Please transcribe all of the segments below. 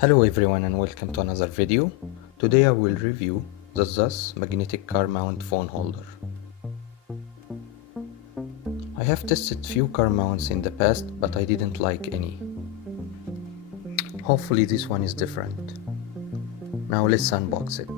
Hello everyone and welcome to another video. Today I will review the ZUS Magnetic Car Mount phone holder. I have tested few car mounts in the past, but I didn't like any. Hopefully this one is different. Now let's unbox it.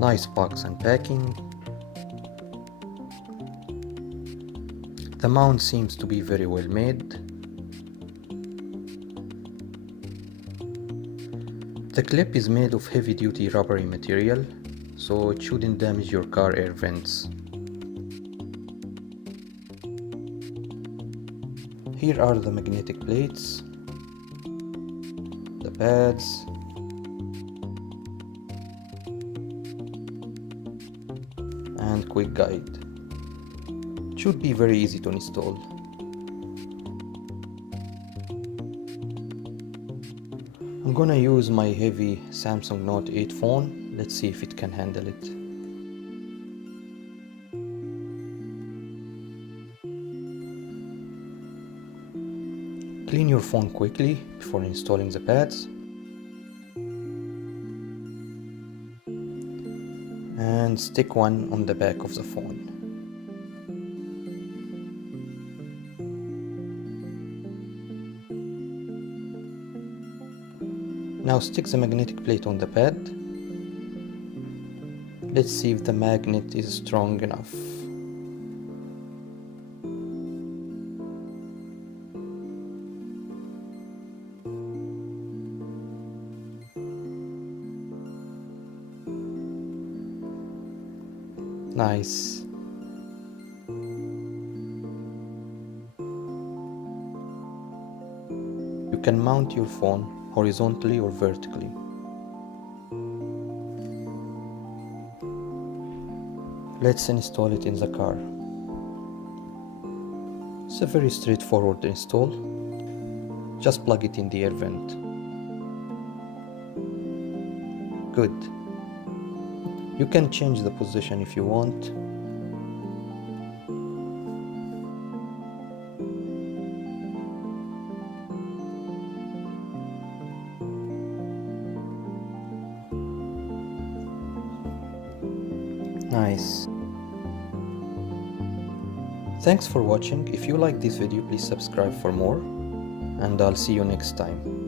Nice box unpacking. The mount seems to be very well made. The clip is made of heavy duty rubbery material, so it shouldn't damage your car air vents. Here are the magnetic plates, the pads, and quick guide. It should be very easy to install. I'm gonna use my heavy Samsung Note 8 phone. Let's see if it can handle it. Clean your phone quickly before installing the pads. And stick one on the back of the phone. Now stick the magnetic plate on the pad. Let's see if the magnet is strong enough. Nice. You can mount your phone horizontally or vertically. Let's install it in the car. It's a very straightforward install. Just plug it in the air vent. Good. You can change the position if you want. Nice. Thanks for watching. If you like this video, please subscribe for more, and I'll see you next time.